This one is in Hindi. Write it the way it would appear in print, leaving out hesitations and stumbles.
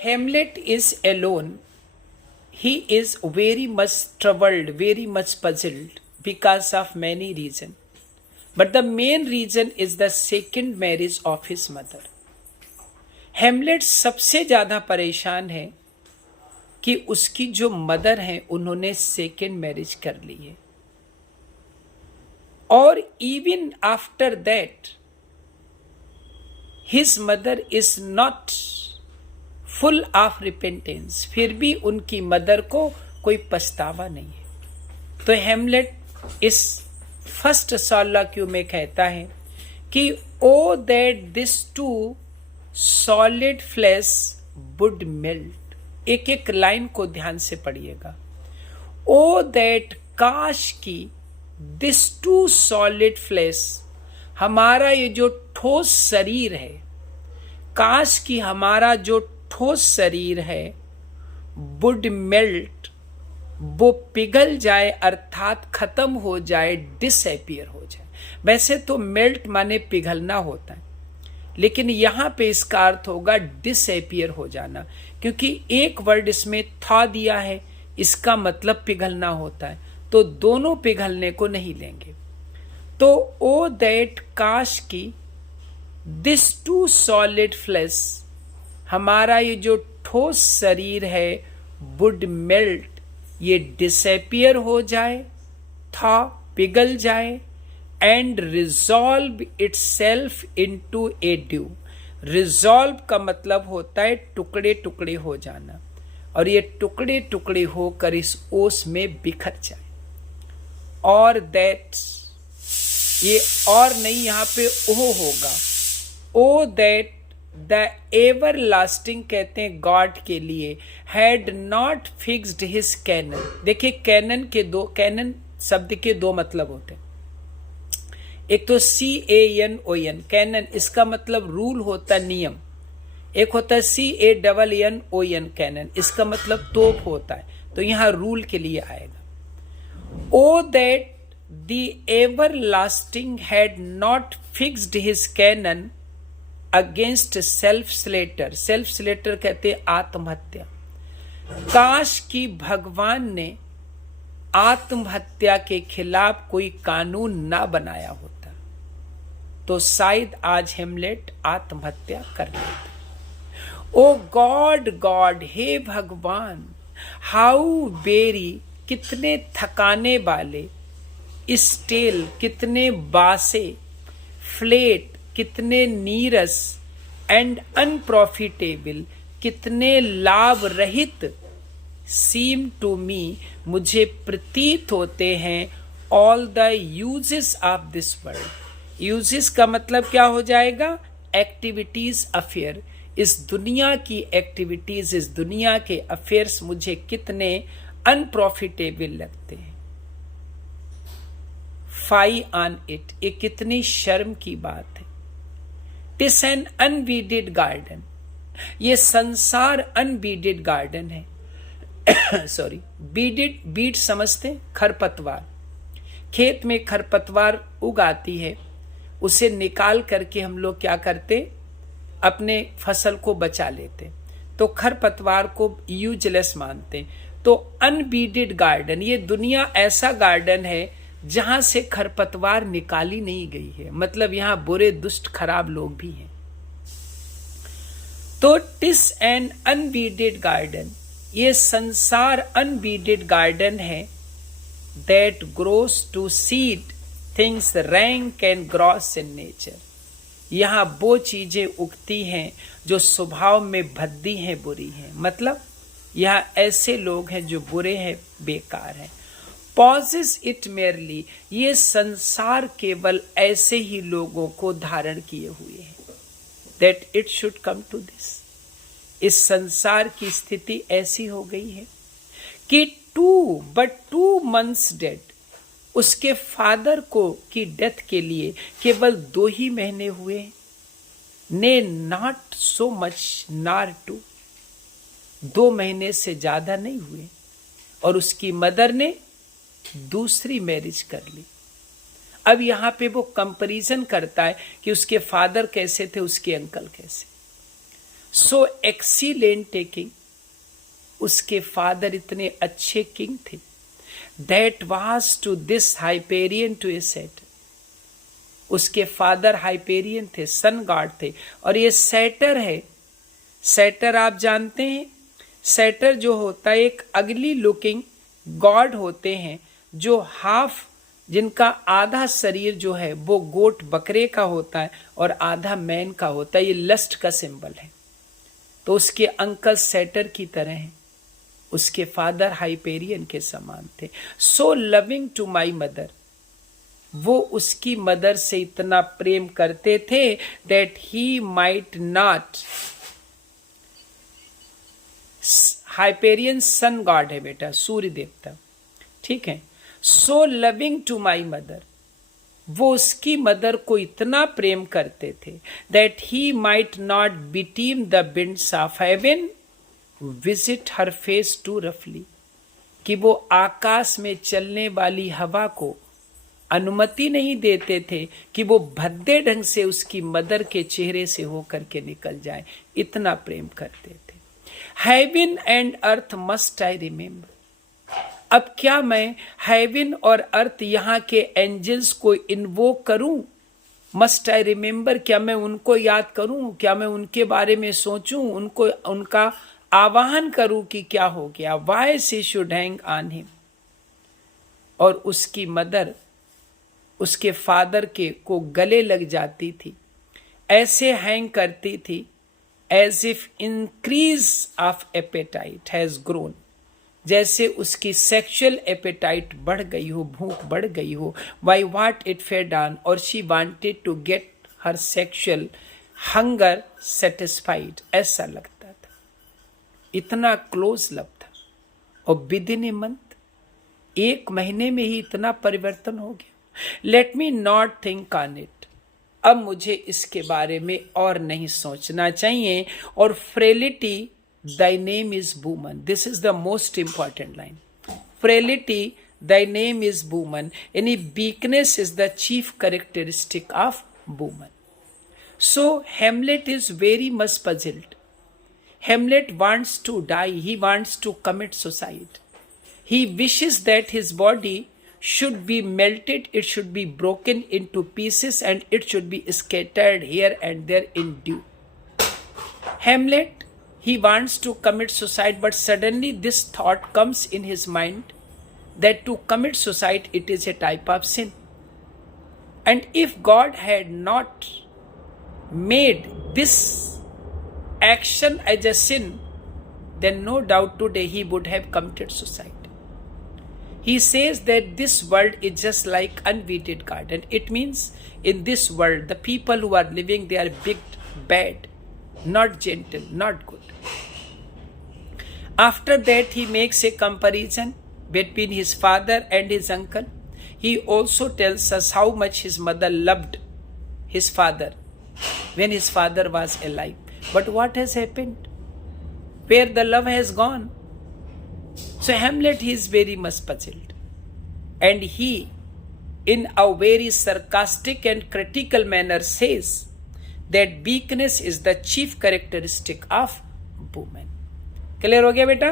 Hamlet is alone. He is very much troubled, very much puzzled because of many reasons. But the main reason is the second marriage of his mother. हेमलेट सबसे ज्यादा परेशान है कि उसकी जो मदर है उन्होंने सेकेंड मैरिज कर ली है, और even after that his mother is not full of repentance, फिर भी उनकी मदर को कोई पछतावा नहीं है। तो हेमलेट इस फर्स्ट सॉलिक्यू में कहता है कि O that this too solid flesh would melt. एक एक लाइन को ध्यान से पढ़िएगा। ओ दैट काश की दिस टू सॉलिड फ्लैश, हमारा ये जो ठोस शरीर है, काश की हमारा जो ठोस शरीर है वुड मेल्ट, वो पिघल जाए, अर्थात खत्म हो जाए, डिसअपियर हो जाए। वैसे तो मेल्ट माने पिघलना होता है, लेकिन यहां पे इसका अर्थ होगा डिसअपियर हो जाना, क्योंकि एक वर्ड इसमें था दिया है, इसका मतलब पिघलना होता है, तो दोनों पिघलने को नहीं लेंगे। तो ओ दैट काश की दिस टू सॉलिड फ्लैश, हमारा ये जो ठोस शरीर है वुड मेल्ट, ये डिसअपियर हो जाए, था पिघल जाए, and resolve itself into A due. Resolve का मतलब होता है टुकड़े टुकड़े हो जाना, और ये टुकड़े टुकड़े होकर इस ओस में बिखर जाए। और दैट, ये और नहीं, यहां पे ओ होगा। O that the everlasting कहते हैं गॉड के लिए, had not fixed his canon. देखिए कैनन शब्द के दो मतलब होते हैं। एक तो CANON कैनन, इसका मतलब रूल होता नियम। एक होता है CANNON कैनन, इसका मतलब तोप होता है, तो यहां रूल के लिए आएगा। O that the everlasting had not fixed his canon against self slaughter. Self slaughter कहते हैं आत्महत्या। काश की भगवान ने आत्महत्या के खिलाफ कोई कानून ना बनाया होता, तो शायद आज हेमलेट आत्महत्या कर लेता। ओ गॉड गॉड, हे भगवान, हाउ वेरी, कितने थकाने वाले, स्टेल, कितने बासे, फ्लेट, कितने नीरस, एंड अनप्रॉफिटेबल, कितने लाभ रहित, सीम टू मी, मुझे प्रतीत होते हैं, all the uses of this world. Uses का मतलब क्या हो जाएगा? Activities, affair. इस दुनिया की एक्टिविटीज, इस दुनिया के अफेयर्स मुझे कितने अनप्रॉफिटेबल लगते हैं। फाई ऑन इट, ये कितनी शर्म की बात है। टिस एन अनवीडेड गार्डन, ये संसार अनबीडेड गार्डन है। सॉरी, बीडेड, बीड समझते, खरपतवार। खेत में खरपतवार उगाती है, उसे निकाल करके हम लोग क्या करते, अपने फसल को बचा लेते, तो खरपतवार को यूजलेस मानते। तो अनबीडेड गार्डन, ये दुनिया ऐसा गार्डन है जहां से खरपतवार निकाली नहीं गई है, मतलब यहां बुरे दुष्ट खराब लोग भी हैं। तो टिस एन अनबीडेड गार्डन, ये संसार अनबीडेड गार्डन है। That grows to seed things rank and gross in nature, यहां वो चीजें उगती हैं जो स्वभाव में भद्दी हैं, बुरी हैं। मतलब यहां ऐसे लोग हैं जो बुरे हैं, बेकार हैं। पॉजेस इट मेयरली, ये संसार केवल ऐसे ही लोगों को धारण किए हुए है। That it should come to this, इस संसार की स्थिति ऐसी हो गई है कि 2 months डेड, उसके फादर को की डेथ के लिए केवल 2 ही महीने हुए, ने नॉट सो मच नार 2 महीने से ज्यादा नहीं हुए, और उसकी मदर ने दूसरी मैरिज कर ली। अब यहां पे वो कंपैरिजन करता है कि उसके फादर कैसे थे, उसके अंकल कैसे। सो एक्सीलेंट ए किंग, उसके फादर इतने अच्छे किंग थे, that was to this Hyperion to a satyr, उसके फादर हाइपेरियन थे, सन गॉड थे, और ये सेटर है। सेटर आप जानते हैं, सेटर जो होता है एक अगली लुकिंग गॉड होते हैं, जो हाफ, जिनका आधा शरीर जो है वो गोट बकरे का होता है और आधा मैन का होता है, ये लस्ट का सिंबल है। तो उसके अंकल सेटर की तरह हैं, उसके फादर हाइपेरियन के समान थे। So loving to my mother, वो उसकी मदर से इतना प्रेम करते थे that he might not, Hyperion sun god है बेटा, सूर्य देवता, ठीक है। So loving to my mother, वो उसकी मदर को इतना प्रेम करते थे that he might not beteem the winds of heaven visit her face too रफली, कि वो आकाश में चलने वाली हवा को अनुमति नहीं देते थे कि वो भद्दे ढंग से उसकी मदर के चेहरे से होकर के निकल जाए, इतना प्रेम करते थे। Heaven and earth must I remember, अब क्या मैं हेवन और अर्थ यहाँ के एंजल्स को इन्वोक करूं? मस्ट आई रिमेम्बर, क्या मैं उनको याद करूं? क्या मैं उनके बारे में सोचूं? उनको, उनका आवाहन करूं कि क्या हो गया? Why she should hang on him. और उसकी मदर उसके फादर के को गले लग जाती थी, ऐसे हैंग करती थी as if increase of appetite has grown, जैसे उसकी सेक्सुअल एपेटाइट बढ़ गई हो, भूख बढ़ गई हो, by what it fed on, और she wanted to get her sexual hunger satisfied, ऐसा लगता था, इतना क्लोज लव था। और विद इन ए मंथ, एक महीने में ही इतना परिवर्तन हो गया। Let me not think on it, अब मुझे इसके बारे में और नहीं सोचना चाहिए। और frailty thy name is woman, this is the most important line. Frailty, thy name is woman, any weakness is the chief characteristic of woman. So Hamlet is very much puzzled. Hamlet wants to die, he wants to commit suicide. He wishes that his body should be melted, it should be broken into pieces, and it should be scattered here and there in dew. Hamlet, he wants to commit suicide, but suddenly this thought comes in his mind that to commit suicide, it is a type of sin. And if God had not made this action as a sin, then no doubt today he would have committed suicide. He says that this world is just like unweeded garden. It means in this world, the people who are living, they are big, bad, not gentle, not good. After that, he makes a comparison between his father and his uncle. He also tells us how much his mother loved his father when his father was alive. But what has happened? Where the love has gone? So Hamlet, he is very much puzzled. And he, in a very sarcastic and critical manner, says that weakness is the chief characteristic of woman. Clear हो गया बेटा?